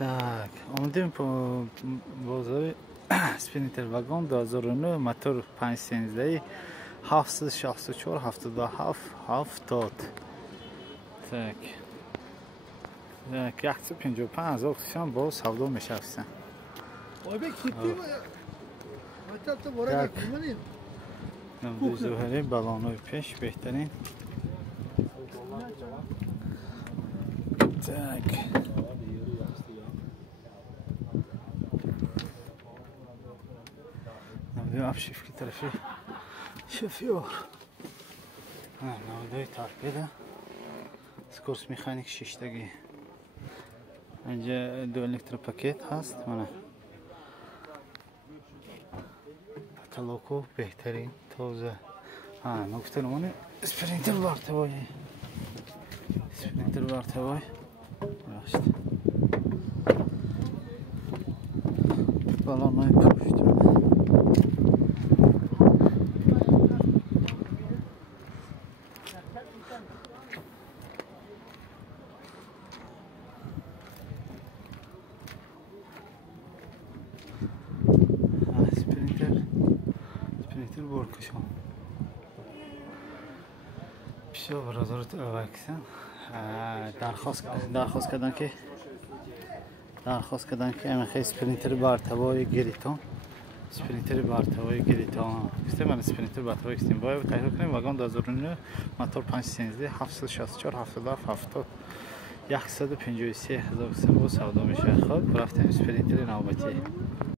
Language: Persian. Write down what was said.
Так, омадем бозори спринтер вагон 2009 мотор 513 764 77 70. Так. Так, 155,000 تومان با سودا میشوستن. Так. نمود زهره بالانوی پیش بهترین. Так. نمود افشیفکی طرفی شفیور. نمود تارپیده. سکورس میخانیک ششتگی. اینجا دو الکترو پاکت هست منه. کاتالوگو بهترین توزه. نکته نمونه اسپرینتر بارتوایی. اسپرینتر بارتوایی. راست. بالانای پشت. اسپرینتر برکشان. بسیار برادرت اوکسن. درخواست کردن که امروز اسپرینتر بارتوای گریتون. اسپرینتر بارتوای گریتون. گفتم من اسپرینتر بارتوای گفتم باید تحقیق کنیم واگن 2009 موتور 513 764 77 70 153,000 سودا میشه. خب رفتیم اسپرینتر نوبتی.